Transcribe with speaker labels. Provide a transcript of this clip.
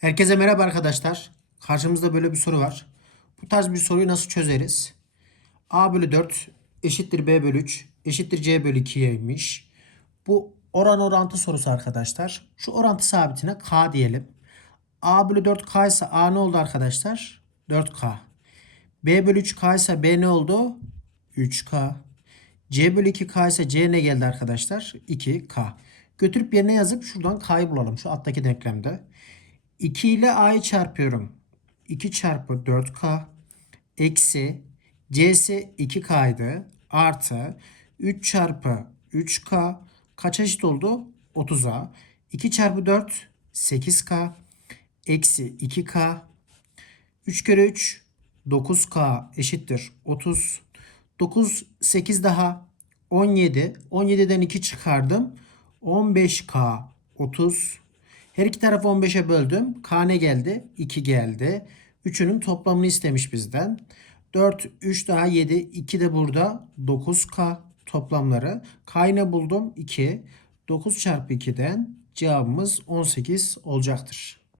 Speaker 1: Herkese merhaba arkadaşlar. Karşımızda böyle bir soru var. Bu tarz bir soruyu nasıl çözeriz? A bölü 4 eşittir B bölü 3 eşittir C bölü 2'ymiş. Bu oran orantı sorusu arkadaşlar. Şu orantı sabitine K diyelim. A bölü 4K ise A ne oldu arkadaşlar? 4K. B bölü 3K ise B ne oldu? 3K. C bölü 2K ise C ne geldi arkadaşlar? 2K. Götürüp yerine yazıp şuradan K'yı bulalım. Şu alttaki denklemde. 2 ile A'yı çarpıyorum. 2 çarpı 4K eksi C'si 2K'ydı. Artı 3 çarpı 3K kaç eşit oldu? 30'a. 2 çarpı 4 8K eksi 2K 3 kere 3 9K eşittir 30. 9 8 daha 17. 17'den 2 çıkardım. 15K 30. Her iki tarafı 15'e böldüm. K ne geldi? 2 geldi. Üçünün toplamını istemiş bizden. 4, 3 daha 7. 2 de burada. 9K toplamları. K'yı ne buldum? 2. 9 çarpı 2'den cevabımız 18 olacaktır.